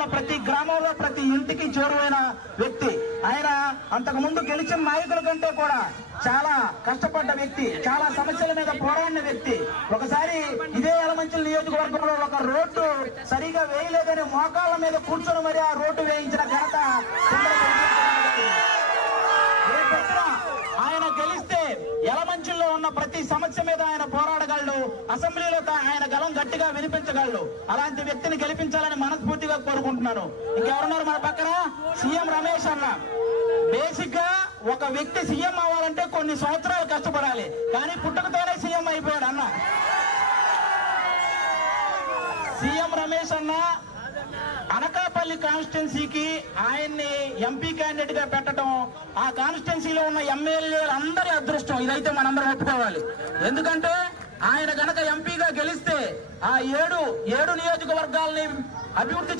ఉన్న ప్రతి గ్రామంలో ప్రతి ఇంటికి చేరువైన వ్యక్తి ఆయన. అంతకు ముందు గెలిచిన నాయకుల కంటే కూడా చాలా కష్టపడ్డ వ్యక్తి, చాలా సమస్యల మీద పోరాడిన వ్యక్తి. ఒకసారి ఇదే యలమంచిలి నియోజకవర్గంలో ఒక రోడ్డు సరిగా వేయలేదని మోకాళ్ళ మీద కూర్చొని మరి ఆ రోడ్డు వేయించిన ఘనత. ఆయన గెలిస్తే యలమంచిల్లో ఉన్న ప్రతి సమస్య మీద ఆయన పోరాడగలడు, అసెంబ్లీలో ఆయన గలం గట్టిగా వినిపించగలడు. అలాంటి వ్యక్తిని గెలిపించాలని మనస్ఫూర్తిగా కోరుకుంటున్నాను. ఇంకెవరున్నారు మన పక్కన? సీఎం రమేష్ అన్న. బేసిక్ గా ఒక వ్యక్తి సీఎం అవ్వాలంటే కొన్ని సంవత్సరాలు కష్టపడాలి, కానీ పుట్టుకతోనే సీఎం అయిపోయాడు అన్న. సీఎం రమేష్ అన్న అనకాపల్లి కాన్స్టిట్యున్సీకి ఆయన్ని ఎంపీ క్యాండిడేట్ గా పెట్టడం ఆ కాన్స్టిట్యున్సీలో ఉన్న ఎమ్మెల్యేలు అందరి అదృష్టం. ఇదైతే మనందరం ఒప్పుకోవాలి. ఎందుకంటే ఆయన గనక ఎంపీగా గెలిస్తే ఆ ఏడు నియోజకవర్గాల్ని అభివృద్ధి